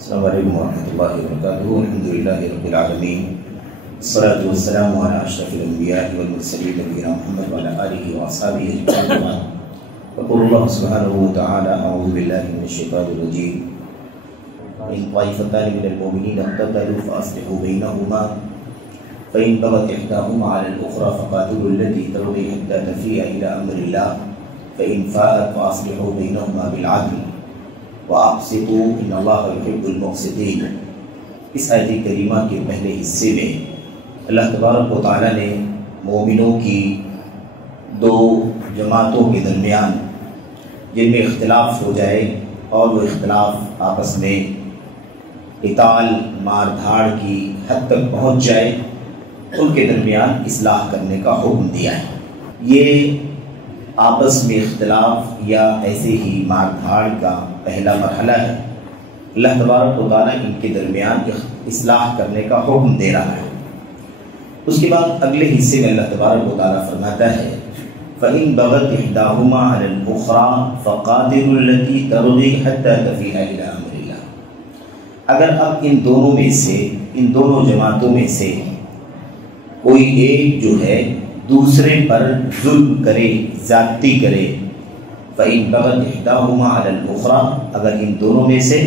السلام علیکم ورحمۃ اللہ وبرکاتہ۔ الحمدللہ رب العالمین، والصلاة والسلام علی اشرف الانبیاء والمرسلین نبینا محمد وعلی آلہ واصحابہ اجمعین۔ وقال اللہ سبحانہ وتعالی اعوذ باللہ من الشیطان الرجیم، وإن طائفتان من المؤمنین اقتتلوا فاصلحوا بینہما فإن بغت إحداهما على الأخرى فقاتلوا التي تبغي حتى تفيء إلى أمر الله فإن فاءت فأصلحوا بينهما بالعدل وَأَقْسِطُوا إِنَّ اللَّهَ يُحِبُّ الْمُقْسِطِينَ۔ اس آیت کریمہ کے پہلے حصے میں اللہ تبارک و تعالیٰ نے مومنوں کی دو جماعتوں کے درمیان جن میں اختلاف ہو جائے اور وہ اختلاف آپس میں قتال مار دھاڑ کی حد تک پہنچ جائے، ان کے درمیان اصلاح کرنے کا حکم دیا ہے۔ یہ آپس میں اختلاف یا ایسے ہی مار دھاڑ کا پہلا مرحلہ ہے۔ اللہ تبارک و تعالیٰ ان کے درمیان اصلاح کرنے کا حکم دے رہا ہے۔ اس کے بعد اگلے حصے میں اللہ تبارک و تعالیٰ فرماتا ہے فَإِن بَغَتْ إِحْدَاهُمَا عَلَى الْأُخْرَى فَقَاتِلُوا الَّتِي تَبْغِي حَتَّى تَفِيءَ إِلَى أَمْرِ اللَّهِ۔ اگر اب ان دونوں میں سے، ان دونوں جماعتوں میں سے کوئی ایک جو ہے دوسرے پر ظلم کرے، زیادتی کرے، فَإِن بَغَتْ إِحْدَاهُمَا عَلَى الْأُخْرَى، اگر ان دونوں میں سے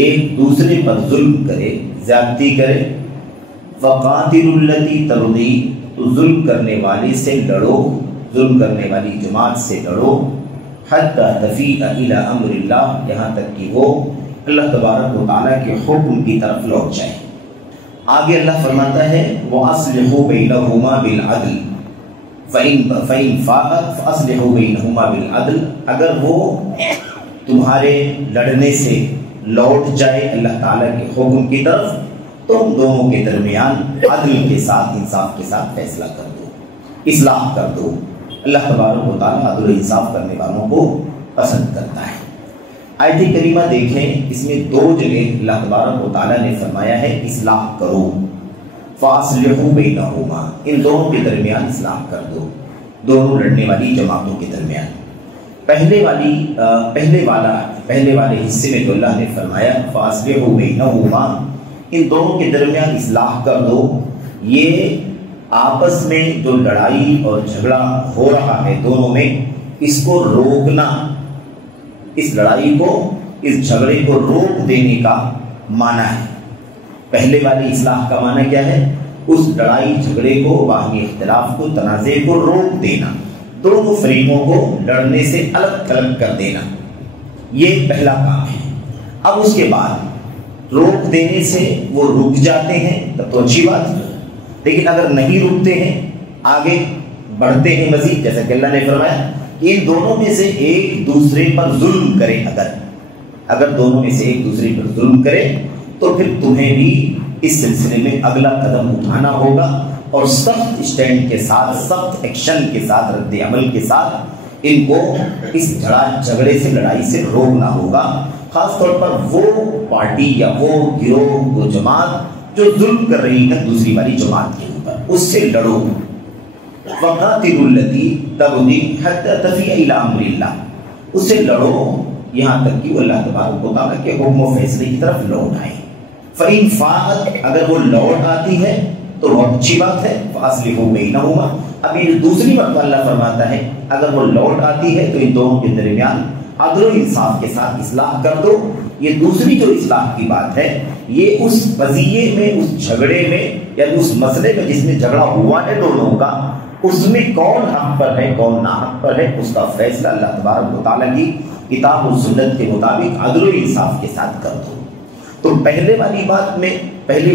ایک دوسرے پر ظلم کرے، زیادتی کرے، فَقَاتِلُوا الَّتِي تَبْغِي، تو ظلم کرنے والے سے لڑو، ظلم کرنے والی جماعت سے لڑو، حَتَّى تَفِيءَ إِلَى أَمْرِ اللَّهِ، یہاں تک کہ وہ اللہ تبارک و تعالیٰ کے حکم کی طرف لوٹ جائے۔ آگے اللہ فرماتا ہے وَأَصْلِحُوا بَيْنَهُمَا بِالْعَدْلِ فَإِن فَاءَتْ فَأَصْلِحُوا بَيْنَهُمَا بِالْعَدْلِ، اگر وہ تمہارے لڑنے سے لوٹ جائے اللہ تعالیٰ کے حکم کی طرف، تو تم دونوں کے درمیان عدل کے ساتھ، انصاف کے ساتھ فیصلہ کر دو، اصلاح کر دو۔ اللہ تبارک و تعالیٰ عدل و انصاف کرنے والوں کو پسند کرتا ہے۔ آیت کریمہ دیکھیں، اس میں دو جگہ اللہ تبارک و تعالیٰ نے فرمایا ہے اصلاح کرو، فَأَصْلِحُوا بَيْنَهُمَا، ان دونوں کے درمیان اصلاح کر دو، دونوں لڑنے والی جماعتوں کے درمیان۔ پہلے والے حصے میں جو اللہ نے فرمایا فَأَصْلِحُوا بَيْنَهُمَا، ان دونوں کے درمیان اصلاح کر دو، یہ آپس میں جو لڑائی اور جھگڑا ہو رہا ہے دونوں میں، اس کو روکنا، اس لڑائی کو، اس جھگڑے کو روک دینے کا معنی ہے۔ پہلے والی اصلاح کا معنی کیا ہے؟ اس لڑائی جھگڑے کو، باہمی اختلاف کو، تنازع کو روک دینا، دونوں فریقوں کو لڑنے سے الگ تھلگ کر دینا، یہ پہلا کام ہے۔ اب اس کے بعد روک دینے سے وہ رک جاتے ہیں تب تو اچھی بات ہے، لیکن اگر نہیں رکتے ہیں، آگے بڑھتے ہیں مزید، جیسا کہ اللہ نے فرمایا کہ ان دونوں میں سے ایک دوسرے پر ظلم کرے، اگر دونوں میں سے ایک دوسرے پر ظلم کرے تو پھر تمہیں بھی اس سلسلے میں اگلا قدم اٹھانا ہوگا اور سخت اسٹینڈ کے ساتھ، سخت ایکشن کے ساتھ، رد عمل کے ساتھ ان کو اس جھگڑے سے، لڑائی سے روکنا ہوگا۔ خاص طور پر وہ پارٹی یا وہ گروہ، وہ جماعت جو ظلم کر رہی ہے دوسری والی جماعت کے اوپر، اس سے لڑو۔ وَقَاتِلُوا الَّتِي تَبْغِي حَتَّى تَفِيءَ إِلَى أَمْرِ اللَّهِ، اس سے لڑو یہاں تک کہ وہ اللہ تبارک و تعالیٰ کے حکم و فیصلے کی طرف لوٹ آئے۔ فَإِن فَاءَتْ، اگر وہ لوٹ آتی ہے تو بہت اچھی بات ہے، فَأَصْلِحُوا بَيْنَهُمَا، اب یہ دوسری مرتبہ اللہ فرماتا ہے اگر وہ لوٹ آتی ہے تو ان دونوں کے درمیان عدل و انصاف کے ساتھ اصلاح کر دو۔ یہ دوسری جو اصلاح کی بات ہے، یہ اس قضیے میں، اس جھگڑے میں یا اس مسئلے میں جس میں جھگڑا ہوا ہے دونوں کا، اس میں کون حق پر ہے کون ناحق پر ہے، اس کا فیصلہ اللہ تبارک و تعالیٰ کی کتاب و سنت کے مطابق عدل و انصاف کے ساتھ کر دو۔ تو پہلے والی بات میں، پہلے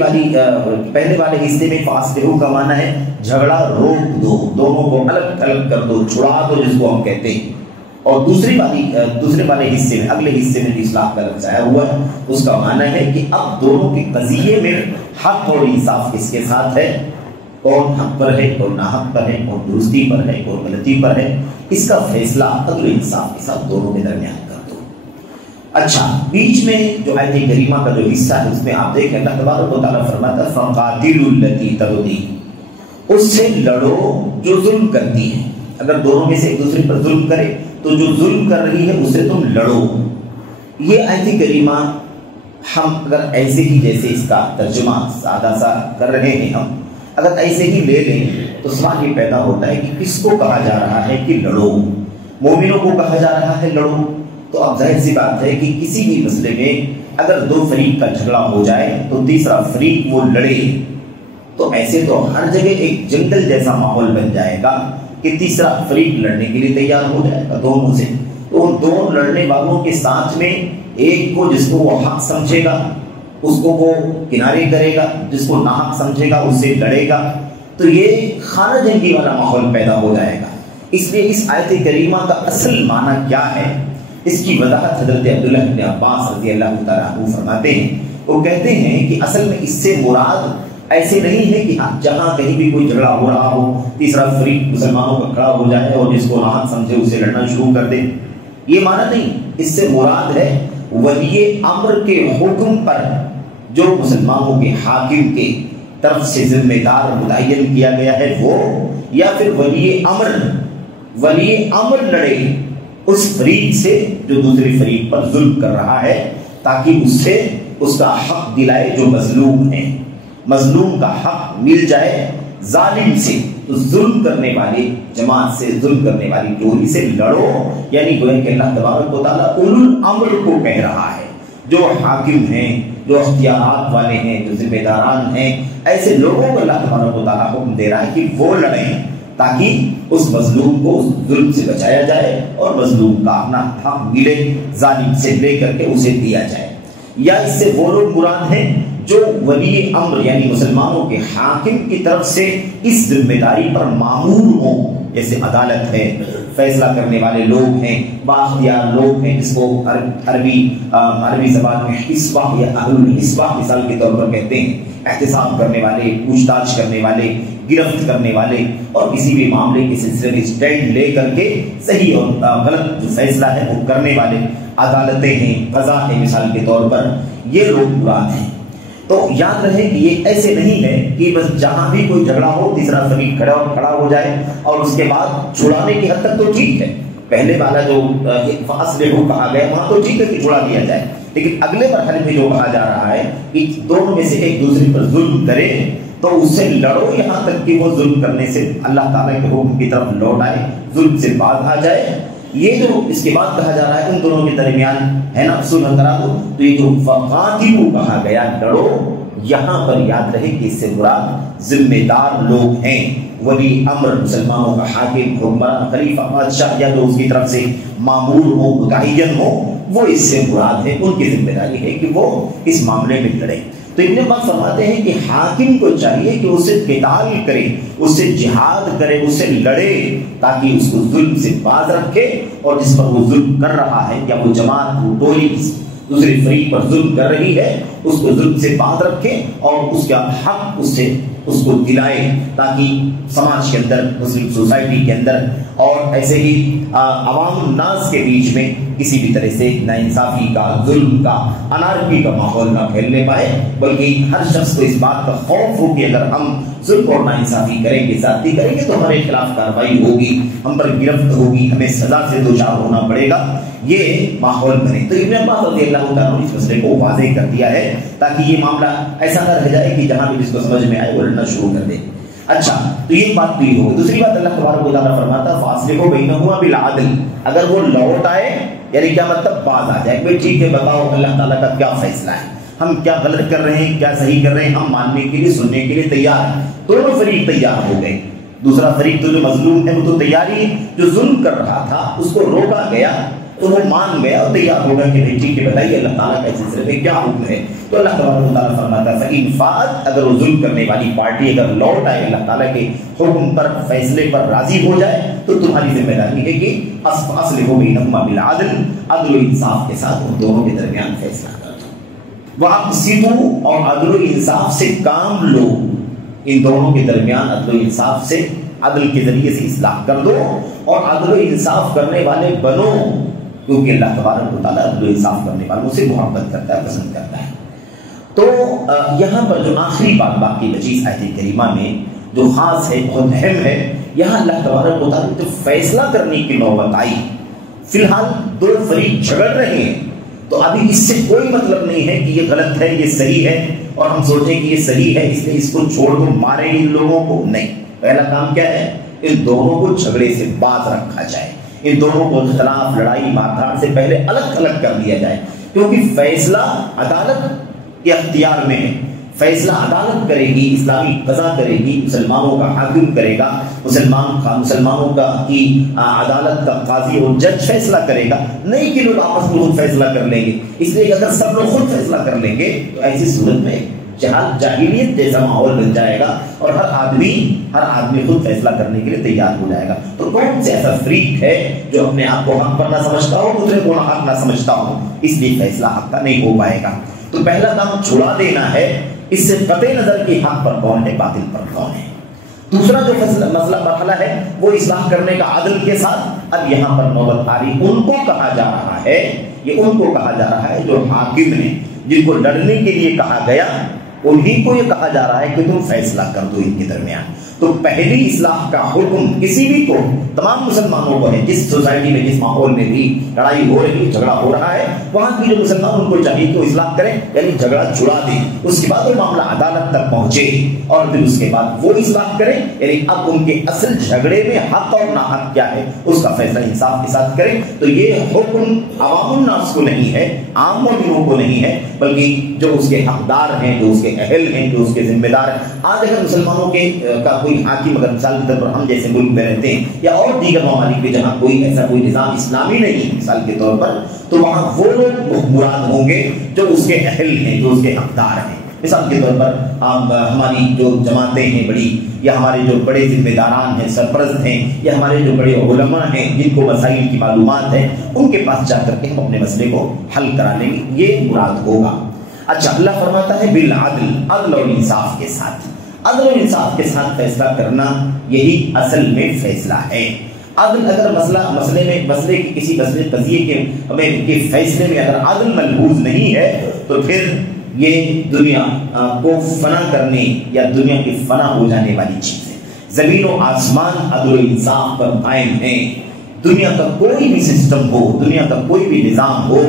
والے حصے میں فاصلہ کا معنی ہے جھگڑا روک دو، دونوں کو الگ تھلگ کر دو، چھڑا دو جس کو ہم کہتے ہیں۔ اور دوسرے والے حصے میں، اگلے حصے میں اصلاح کا لفظ آیا ہوا ہے، اس کا معنی ہے کہ اب دونوں کے قضیے میں حق اور انصاف کس کے ساتھ ہے، کون حق پر ہے، کون ناحق پر ہے، کون درستی پر ہے، کون غلطی پر ہے، اس کا فیصلہ عدل و انصاف کے ساتھ دونوں کے درمیان کر دو۔ اچھا، بیچ میں جو آیت کریمہ کا جو حصہ ہے اس میں آپ دیکھیں اللہ تبارک و تعالیٰ فرماتا ہے فَقَاتِلُوا الَّتِي تَبْغِي، اس سے لڑو جو ظلم کرتی ہے۔ اگر دونوں میں سے ایک دوسرے پر ظلم کرے تو جو ظلم کر رہی ہے اسے تم لڑو۔ یہ آیت کریمہ ہم اگر ایسے ہی جیسے اس کا ترجمہ سادہ سا کر رہے ہیں ہم اگر ایسے ہی لے لیں تو سوال یہ پیدا ہوتا ہے کہ کس کو کہا جا رہا ہے کہ لڑو؟ مومنوں کو کہا جا رہا ہے لڑو؟ تو اب ظاہر سی بات ہے کہ کسی بھی مسئلے میں اگر دو فریق کا جھگڑا ہو جائے تو تیسرا فریق وہ لڑے تو ایسے تو ہر جگہ ایک جنگل جیسا ماحول بن جائے گا کہ تیسرا فریق لڑنے کے لیے تیار ہو جائے گا دونوں سے. تو ان دونوں لڑنے والوں کے ساتھ میں ایک کو جس کو وہ حق سمجھے گا اس کو وہ کنارے کرے گا, جس کو ناحق سمجھے گا اس سے لڑے گا. تو یہ خانہ جنگی والا ماحول پیدا ہو جائے گا. اس لیے اس آیت کریمہ کا اصل معنی کیا ہے اس کی وضاحت حضرت عبداللہ بن عباس رضی اللہ تعالیٰ عنہ فرماتے ہیں. وہ کہتے ہیں کہ اصل میں اس سے مراد ایسے نہیں ہے کہ جہاں کہیں بھی کوئی جھگڑا ہو رہا ہو تیسرا فریق مسلمانوں کا کھڑا ہو جائے اور جس کو ناحق سمجھے اسے لڑنا شروع کر دے. یہ معنی نہیں. اس سے مراد ہے ولی امر کے حکم پر جو مسلمانوں کے حاکم کے طرف سے ذمہ دار متعین کیا گیا ہے وہ, یا پھر ولی امر لڑے اس فریق سے جو دوسری فریق پر ظلم کر رہا ہے تاکہ اس سے اس کا حق دلائے جو مظلوم ہے, مظلوم کا حق مل جائے. ظالم سے تو ظلم کرنے والی جماعت سے ظلم کرنے والی ٹولی سے لڑو, یعنی گویا کہ اللہ تبارک و تعالیٰ اولو الامر کو کہہ رہا ہے. جو حاکم ہیں, جو اختیارات والے ہیں, جو ذمہ داران ہیں, ایسے لوگوں کو اللہ تبارک و تعالیٰ حکم دے رہا ہے کہ وہ لڑیں تاکہ اس مظلوم کو اس ظلم سے بچایا جائے اور مظلوم کا اپنا حق ملے ظالم سے لے کر کے اسے دیا جائے. یا اس سے وہ لوگ مراد ہیں جو ولی امر یعنی مسلمانوں کے حاکم کی طرف سے اس ذمہ داری پر مامور ہوں, جیسے عدالت ہے, فیصلہ کرنے والے لوگ ہیں, بااختیار لوگ ہیں, جس کو عربی زبان میں اسباح یا اہل الاسباح مثال کے طور پر کہتے ہیں. احتساب کرنے والے, پوچھ تاچھ کرنے والے, گرفت کرنے والے اور کسی بھی معاملے کے سلسلے میں اسٹینڈ لے کر کے صحیح اور غلط جو فیصلہ ہے وہ کرنے والے عدالتیں ہیں, قضا ہے مثال کے طور پر, یہ لوگ مراد ہیں. تو یاد رہے کہ یہ ایسے نہیں ہے کہ بس جہاں بھی کوئی جھگڑا ہو تیسرا فریق کھڑا ہو جائے اور اس کے بعد چھڑانے کی حد تک تو ٹھیک ہے. پہلے والا جو فاصلے کو کہا گیا وہاں تو ٹھیک ہے کہ چھڑا دیا جائے, لیکن اگلے مرحلے میں جو کہا جا رہا ہے کہ دونوں میں سے ایک دوسرے پر ظلم کرے تو اس سے لڑو یہاں تک کہ وہ ظلم کرنے سے اللہ تعالیٰ کے حکم کی طرف لوٹ آئے, ظلم سے باز آ جائے. یہ جو اس کے بعد کہا جا رہا ہے ان دونوں کے درمیان ہے نا صلح کرا دو, تو یہ جو فقاتلوا کہا گیا لڑو, یہاں پر یاد رہے کہ اس سے مراد ذمہ دار لوگ ہیں, ولی امر مسلمانوں کا حاکم, حکمران, خلیفہ, بادشاہ یا جو اس کی طرف سے مامور ہو, متعین ہو, وہ اس سے مراد ہے. ان کی ذمہ داری ہے کہ وہ اس معاملے میں لڑیں. تو ابن عباس فرماتے ہیں کہ حاکم کو چاہیے کہ اس سے قتال کرے, اس سے جہاد کرے, اس سے لڑے تاکہ اس کو ظلم سے باز رکھے, اور جس پر وہ ظلم کر رہا ہے یا وہ جماعت وہ ٹولی دوسری فریق پر ظلم کر رہی ہے اس کو ظلم سے باز رکھے اور اس کا حق اس کو دلائے تاکہ سماج کے اندر, مسلم سوسائٹی کے اندر اور ایسے ہی عوام الناس کے بیچ میں کسی بھی طرح سے ناانصافی کا, ظلم کا, انارکی کا ماحول نہ پھیلنے پائے, بلکہ ہر شخص کو اس بات کا خوف ہو کہ اگر ہم ظلم اور ناانصافی کریں گے, زیادتی کریں گے تو ہمارے خلاف کارروائی ہوگی, ہم پر گرفت ہوگی, ہمیں سزا سے دوچار ہونا پڑے گا, یہ ماحول بنے. تو ابن عباس رضی اللہ تعالیٰ عنہ اس مسئلے کو واضح کر دیا ہے تاکہ یہ معاملہ ایسا نہ رہ جائے کہ جہاں بھی جس کو سمجھ میں آئے وہ لڑنا شروع کر دے. اچھا, تو یہ بات کلیئر ہوگی. دوسری بات اللہ تبارک و تعالیٰ فرماتا فاصلحوا بینہما بالعدل, اگر وہ لوٹ آئے یعنی کیا مطلب باز آ جائے, بھائی ٹھیک ہے بتاؤ اللہ تعالیٰ کا کیا فیصلہ ہے, ہم کیا غلط کر رہے ہیں کیا صحیح کر رہے ہیں, ہم ماننے کے لیے سننے کے لیے تیار ہیں. دونوں فریق تیار ہو گئے. دوسرا فریق تو جو مظلوم ہے وہ تو تیاری, جو ظلم کر رہا تھا اس کو روکا گیا تو وہ مان گیا اور تیار ہوگا کہ بھائی ٹھیک ہے بتائیے اللہ تعالیٰ کا سلسلے میں کیا حکم ہے. تو اللہ تبارک و تعالیٰ فرماتا ہے فَإِنْ فَاءَتْ, اگر وہ ظلم کرنے والی پارٹی اگر لوٹ آئے اللہ تعالیٰ کے حکم پر, فیصلے پر راضی ہو جائے تو تمہاری ذمہ داری ہے کہ فَأَصْلِحُوا بَيْنَهُمَا بِالْعَدْلِ, عدل و انصاف کے ساتھ ان دونوں کے درمیان فیصلہ کر دو. وَأَقْسِطُوا, اور عدل و انصاف سے کام لو, ان دونوں کے درمیان عدل و انصاف سے, عدل کے ذریعے سے اصلاح کر دو اور عدل و انصاف کرنے والے بنو, کیونکہ اللہ تبارک و تعالیٰ عدل و انصاف کرنے والوں سے محبت کرتا ہے, پسند کرتا ہے. تو یہاں پر جو آخری بات باقی بچی اس آیت کریمہ میں جو خاص ہے, بہت اہم ہے, یہاں اللہ تبارک و تعالیٰ جو فیصلہ کرنے کی نوبت آئی, فی الحال دو فریق جھگڑ رہے ہیں تو ابھی اس سے کوئی مطلب نہیں ہے کہ یہ غلط ہے یہ صحیح ہے اور ہم سوچیں کہ یہ صحیح ہے اس لیے اس کو چھوڑ دو، مارے ان لوگوں کو، نہیں۔ پہلا کام کیا ہے؟ ان دونوں کو جھگڑے سے باز رکھا جائے، ان دونوں کو اختلاف لڑائی مار دھاڑ سے پہلے الگ الگ کر دیا جائے، کیونکہ فیصلہ عدالت کے اختیار میں ہے۔ فیصلہ عدالت کرے گی، اسلامی قضا کرے گی، مسلمانوں کا حاکم کرے گا، مسلمانوں کا کی عدالت کا قاضی اور جج فیصلہ کرے گا، نہیں کہ لوگ آپس میں خود فیصلہ کر لیں گے۔ اس لیے اگر سب لوگ خود فیصلہ کر لیں گے تو ایسی صورت میں جاہلیت جیسا ماحول بن جائے گا اور ہر آدمی خود فیصلہ کرنے کے لیے تیار ہو جائے گا۔ تو کون سے ایسا فریق ہے جو اپنے آپ کو حق پر نہ سمجھتا ہو، دوسرے کو حق نہ سمجھتا ہو، اس لیے فیصلہ حق کا نہیں ہو پائے گا۔ تو پہلا کام چھڑا دینا ہے، اس سے قطع نظر کہ حق پر کون ہے باطل پر کون ہے۔ دوسرا جو مسئلہ مرحلہ ہے وہ اصلاح کرنے کا عدل کے ساتھ۔ اب یہاں پر نوبت آ رہی، ان کو کہا جا رہا ہے، یہ ان کو کہا جا رہا ہے جو حاکم ہیں، جن کو لڑنے کے لیے کہا گیا، انہی کو یہ کہا جا رہا ہے کہ تم فیصلہ کر دو ان کے درمیان۔ تو پہلی اصلاح کا حکم کسی بھی کو، تمام مسلمانوں کو ہے، جس سوسائٹی میں جس ماحول میں بھی لڑائی ہو رہی ہے، جھگڑا ہو رہا ہے، وہاں کی جو مسلمان ان کو چاہیے کہ وہ اصلاح کریں، یعنی جھگڑا چھڑا دیں، اس کے بعد وہ معاملہ عدالت تک پہنچے اور پھر اس کے بعد وہ اصلاح کریں، یعنی اب ان کے اصل جھگڑے میں حق اور ناحق کیا ہے اس کا فیصلہ انصاف کے ساتھ کریں۔ تو یہ حکم عوام الناس کو نہیں ہے، عام مومنوں کو نہیں ہے، بلکہ جو اس کے حقدار ہیں، جو اس کے اہل ہیں، جو اس کے ذمہ دار ہیں۔ آج اگر مسلمانوں کے کا کوئی حاکم اگر مثال کے طور پر ہم جیسے ملک میں رہتے ہیں یا اور دیگر ممالک میں جہاں کوئی ایسا کوئی نظام اسلامی نہیں مثال کے طور پر، تو وہاں وہ لوگ مراد ہوں گے جو اس کے اہل ہیں، جو اس کے حقدار ہیں۔ مثال کے طور پر ہماری جو جماعتیں ہیں بڑی، یا ہمارے جو بڑے ذمہ داران ہیں، سرپرست ہیں، یا ہمارے جو بڑے علماء ہیں جن کو مسائل کی معلومات ہے، ان کے پاس جا کر کے ہم اپنے مسئلے کو حل کرا لیں گے، یہ مراد ہوگا۔ اچھا، اللہ فرماتا ہے بالعدل، عدل اور انصاف کے ساتھ۔ عدل اور انصاف کے ساتھ فیصلہ کرنا یہی اصل میں فیصلہ ہے۔ عدل اگر مسئلے کی کسی قضیے کے فیصلے میں اگر عدل ملحوظ نہیں ہے تو پھر یہ دنیا کو فنا کرنے یا دنیا کی فنا ہو جانے والی چیز ہے۔ زمین و آسمان عدل و انصاف پر قائم ہیں۔ دنیا کا کوئی بھی سسٹم ہو، دنیا کا کوئی بھی نظام ہو،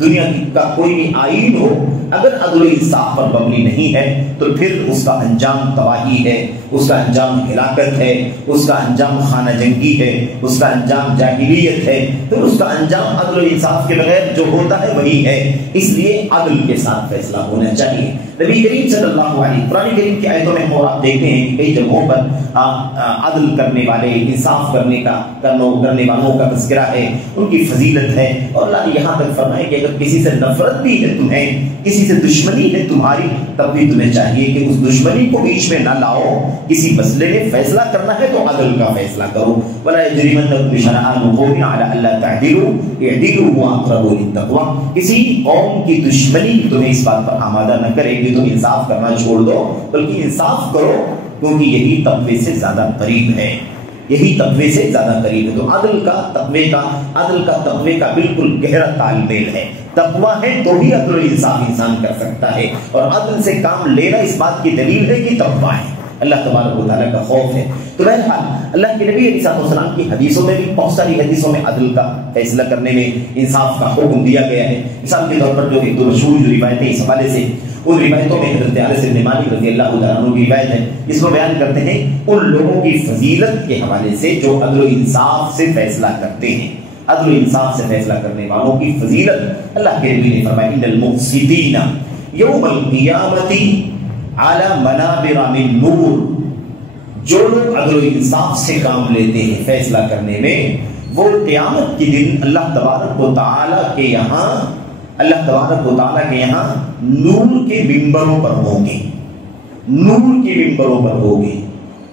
دنیا کا کوئی بھی آئین ہو، اگر عدل و انصاف پر مبنی نہیں ہے تو پھر اس کا انجام تباہی ہے، اس کا انجام ہلاکت ہے، اس کا انجام خانہ جنگی ہے، اس کا انجام جاہلیت ہے، پھر اس کا انجام عدل و انصاف کے بغیر جو ہوتا ہے وہی ہے۔ اس لیے عدل کے ساتھ فیصلہ ہونا چاہیے۔ نبی کریم صلی اللہ علیہ قرآن کریم کی آیتوں میں اور آپ دیکھتے ہیں کہ کئی جگہوں پر عدل کرنے والے، انصاف کرنے والوں کا تذکرہ ہے، ان کی فضیلت ہے، اور اللہ نے یہاں تک فرمایا کہ اگر کسی سے نفرت بھی ہے تمہیں، کسی سے دشمنی ہے تمہاری، تب بھی تمہیں چاہیے کہ اس دشمنی کو بیچ میں نہ لاؤ، کسی مسئلے میں فیصلہ کرنا ہے تو عدل کا فیصلہ کرو۔ وَلَا يَجْرِمَنَّكُمْ شَنَآنُ قَوْمٍ عَلَىٰ أَلَّا تَعْدِلُوا اعْدِلُوا هُوَ أَقْرَبُ لِلتَّقْوَىٰ۔ کسی قوم کی دشمنی تمہیں اس بات پر آمادہ نہ کرے کہ تم انصاف کرنا چھوڑ دو، بلکہ انصاف کرو، کیونکہ یہی تقوی سے زیادہ قریب ہے، یہی تقوی سے زیادہ قریب ہے۔ تو عدل کا تقوی کا بالکل گہرا تال میل ہے۔ تقوی ہے تو ہی عدل و انصاف انسان کر سکتا ہے، اور عدل سے کام لینا اس بات کی دلیل ہے کہ تقوی ہے، اللہ تبارک و تعالیٰ کا خوف ہے۔ تو بہرحال اللہ کے نبی علیہ السلام کی حدیثوں میں بھی بہت ساری حدیثوں میں عدل کا فیصلہ کرنے میں انصاف کا حکم دیا گیا ہے۔ مثال کے طور پر جو ایک دو مشہور جو روایتیں اس حوالے سے، ان روایتوں میں حضرت انس بن مالک رضی اللہ تعالیٰ عنہ کی روایت ہے، اس میں بیان کرتے ہیں ان لوگوں کی فضیلت کے حوالے سے جو عدل و انصاف سے فیصلہ کرتے ہیں۔ عدل و انصاف سے فیصلہ کرنے والوں کی فضیلت اللہ کے نبی نے فرمایا ان المقسطین یوم القیامت علی منابر من نور، جو لوگ عدل و انصاف سے کام لیتے ہیں فیصلہ کرنے میں، وہ قیامت کے دن اللہ تبارک و تعالیٰ کے یہاں نور کے ممبروں پر ہوں گے، نور کے ممبروں پر ہوں گے۔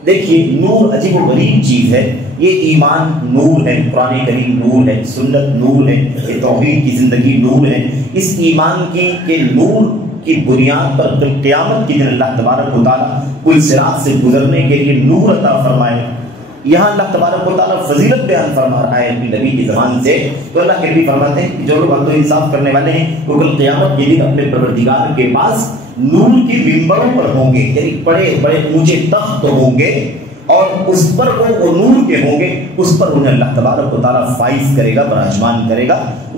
دیکھیے نور عجیب و غریب چیز ہے، یہ ایمان نور ہے، قرآن کریم نور ہے، سنت نور ہے، یہ توحید کی زندگی نور ہے۔ اس ایمان کے نور کی بنیاد پر قیامت کے دن اللہ تبارک و تعالیٰ کل صراط سے گزرنے کے لیے نور عطا فرمائے۔ یہاں اللہ تبارک و تعالیٰ فضیلت بیان فرما رہا ہے اپنی نبی کی زبان سے، تو اللہ کے نبی فرماتے ہیں کہ جو لوگ عدل و انصاف کرنے والے ہیں وہ کل قیامت کے دن اپنے پروردگار کے پاس نور کے ممبروں پر ہوں گے، یعنی بڑے بڑے اونچے تخت ہوں گے، اور اس پر وہ نور کے ہوں گے، اس پر انہیں اللہ تبارک و تعالیٰ فائز کرے گا، براجمان کرے گا،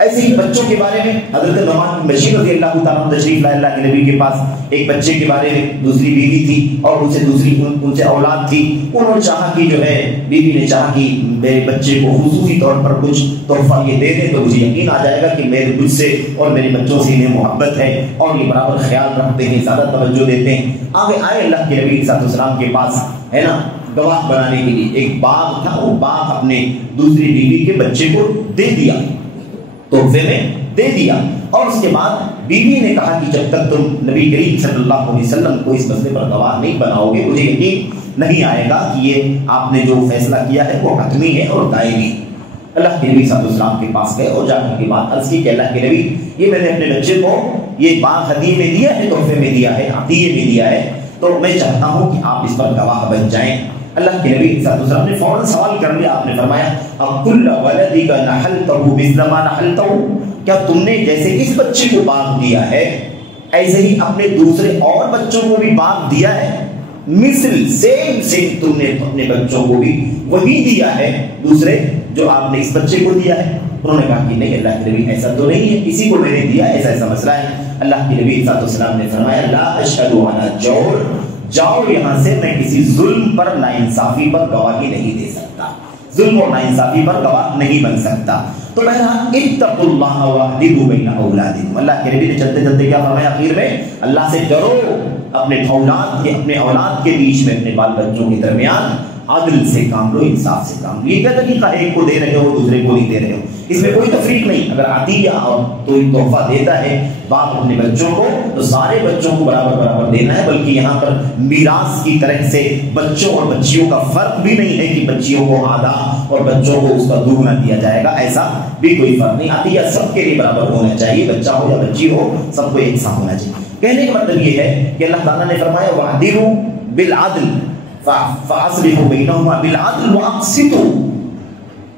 ایسے ہی بچوں کے بارے میں حضرت نعمان بن بشیر رضی اللہ تعالیٰ عنہ تشریف لائے اللہ کے نبی کے پاس. ایک بچے کے بارے میں دوسری بیوی تھی اور ان سے اولاد تھی. انہوں نے چاہا کہ جو ہے بیوی نے چاہا کہ میرے بچے کو خصوصی طور پر کچھ تحفہ یہ دے دیں تو مجھے یقین آ جائے گا کہ میرے مجھ سے اور میرے بچوں سے انہیں محبت ہے اور یہ برابر خیال رکھتے ہیں, زیادہ توجہ دیتے ہیں. آگے آئے اللہ کے نبی صلی اللہ علیہ وسلم کے پاس, ہے نا, گواہ بنانے کے لیے. ایک باغ تھا, وہ باغ اپنے دوسری بیوی کے بچے کو دے دیا, تحفے میں دے دیا. اور اس کے بعد بیوی نے کہا کہ جب تک تم نبی کریم صلی اللہ علیہ وسلم کو اس مسئلے پر گواہ نہیں بناؤ گے مجھے یقین نہیں آئے گا کہ یہ آپ نے جو فیصلہ کیا ہے وہ حتمی ہے اور دائمی. اللہ کے نبی صلی اللہ علیہ وسلم کے پاس گئے اور جانے کے بعد عرض کی کہ اللہ کے نبی یہ میں نے اپنے بچے کو یہ باغ ہدیے میں دیا ہے, تحفے میں دیا ہے, عطیے میں دیا ہے, تو میں چاہتا ہوں کہ آپ اس پر گواہ بن جائیں. اللہ کے نبی صلی اللہ علیہ وسلم نے فوراً سوال کر لیا. آپ نے فرمایا اَكُلَّ وَلَدِكَ نَحَلْتَهُ مِثْلَ مَا نَحَلْتَهُ, کیا تم نے جیسے اس بچے کو باغ دیا ہے ایسے ہی اپنے دوسرے اور بچوں کو بھی باغ دیا ہے؟ مثل سیم تم نے اپنے بچوں کو بھی وہی دیا ہے دوسرے جو آپ نے اس بچے کو دیا ہے؟ انہوں نے کہا کہ نہیں اللہ کے نبی ایسا تو نہیں ہے, کسی کو میں نے دیا ایسا ایسا مسئلہ ہے. اللہ کے نبی صلی اللہ علیہ وسلم نے فرمایا لا اشهد علی جور, جاؤ یہاں سے, میں کسی ظلم پر ناانصافی پر گواہی نہیں دے سکتا, ظلم اور ناانصافی پر گواہ نہیں بن سکتا. تو بہرحال اتقوا اللہ واعدلوا بین اولادکم, اللہ کے نبی نے چلتے چلتے کیا فرمایا آخر میں, اللہ سے ڈرو اپنے اولاد کے بیچ میں, اپنے بال بچوں کے درمیان عدل سے کام لو, انصاف سے کام لو. یہ کیا طریقہ ہے, ایک کو دے رہے ہو دوسرے کو نہیں دے رہے ہو, اس میں کوئی تفریق نہیں. اگر عطیہ اور کوئی تحفہ دیتا ہے باپ اپنے بچوں کو تو سارے بچوں کو برابر برابر دینا ہے, بلکہ یہاں پر میراث کی طرح سے بچوں اور بچیوں کا فرق بھی نہیں ہے کہ بچیوں کو آدھا اور بچوں کو اس کا دوگنا دیا جائے گا, ایسا بھی کوئی فرق نہیں. عطیہ سب کے لیے برابر ہونا چاہیے, بچہ ہو یا بچی ہو سب کو ایک ساتھ ہونا چاہیے. کہنے کا مطلب یہ ہے کہ اللہ تعالیٰ نے فرمایا وَعْدِلُوا بِالْعَدْلِ فَأَصْلِحُوا بَيْنَهُمَا بِالْعَدْلِ وَأَقْسِطُوا,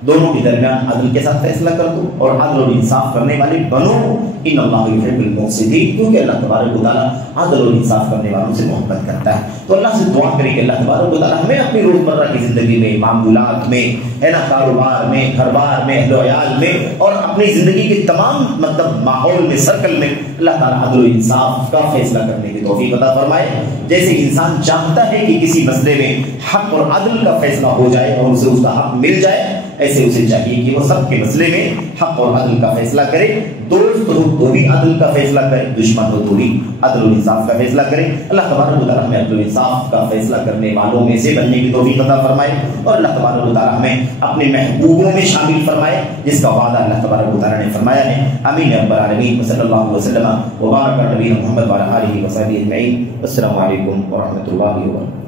دونوں کے درمیان عدل کے ساتھ فیصلہ کر دو اور عدل اور انصاف کرنے والے بنو. ان اللہ یحب المقسطین, کیونکہ اللہ تبارک و تعالیٰ عدل اور انصاف کرنے والوں سے محبت کرتا ہے. تو اللہ سے دعا کریں کہ اللہ تبارک و تعالیٰ ہمیں اپنی روزمرہ کی زندگی میں, معمولات میں, ہے نا, کاروبار میں, گھر بار میں, اہل و عیال میں اور اپنی زندگی کے تمام مطلب ماحول میں, سرکل میں اللہ تعالیٰ عدل و انصاف کا فیصلہ کرنے کی توفیق عطا فرمائے. جیسے انسان چاہتا ہے کہ کسی مسئلے میں حق اور عدل کا فیصلہ ہو جائے اور اسے اس کا حق مل جائے, ایسے اسے چاہیے کہ وہ سب کے مسئلے میں حق اور عدل کا فیصلہ کرے. دوست ہو تو بھی عدل کا فیصلہ کرے, دشمن ہو تو بھی عدل و انصاف کا فیصلہ کرے. اللہ تبارک و تعالیٰ ہمیں عدل و انصاف کا فیصلہ کرنے والوں میں سے بننے کی توفیق عطا فرمائے اور اللہ تبارک و تعالیٰ ہمیں اپنے محبوبوں میں شامل فرمائے جس کا وعدہ اللہ تبارک و تعالیٰ نے فرمایا ہے. آمین یا رب العالمین. صلی اللہ علیہ وسلم وبارک علی نبینا محمد وعلی آلہ وصحبہ اجمعین. السلام علیکم ورحمۃ اللہ وبرکاتہ.